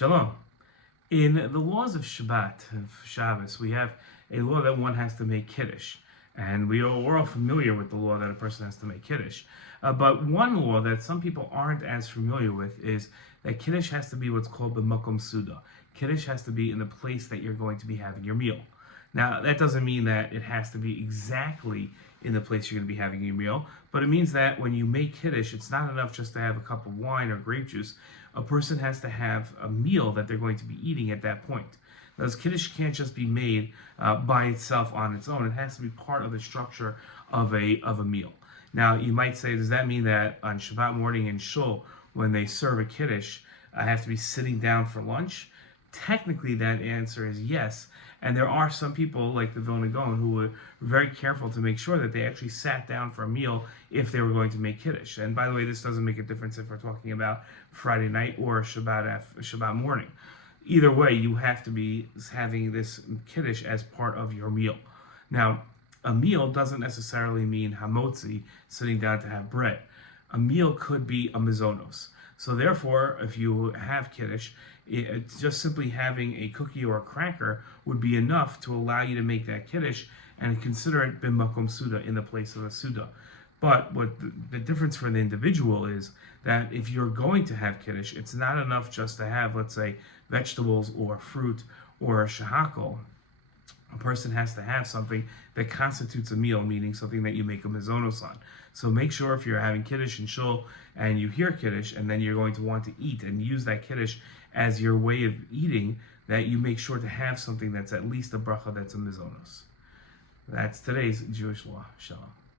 Shalom. In the laws of Shabbat, of Shabbos, we have a law that one has to make Kiddish. And we're all familiar with the law that a person has to make Kiddish. But one law that some people aren't as familiar with is that Kiddish has to be what's called the Makom Suda. Kiddish has to be in the place that you're going to be having your meal. Now, that doesn't mean that it has to be exactly in the place you're going to be having your meal, but it means that when you make Kiddish, it's not enough just to have a cup of wine or grape juice. A person has to have a meal that they're going to be eating at that point. Now, this Kiddish can't just be made by itself on its own. It has to be part of the structure of a meal. Now, you might say, does that mean that on Shabbat morning in Shul, when they serve a Kiddish, I have to be sitting down for lunch? Technically, that answer is yes. And there are some people, like the Vilna Gaon, who were very careful to make sure that they actually sat down for a meal if they were going to make Kiddish. And by the way, this doesn't make a difference if we're talking about Friday night or Shabbat morning. Either way, you have to be having this Kiddish as part of your meal. Now, a meal doesn't necessarily mean hamotzi, sitting down to have bread. A meal could be a mizonos. So therefore, if you have Kiddish, just simply having a cookie or a cracker would be enough to allow you to make that Kiddish and consider it b'makom Suda, in the place of a Suda. But what the difference for the individual is that if you're going to have Kiddish, it's not enough just to have, let's say, vegetables or fruit or a shahakol. A person has to have something that constitutes a meal, meaning something that you make a mizonos on. So make sure if you're having Kiddish in Shul and you hear Kiddish and then you're going to want to eat and use that Kiddish as your way of eating, that you make sure to have something that's at least a bracha that's a mizonos. That's today's Jewish law. Shalom.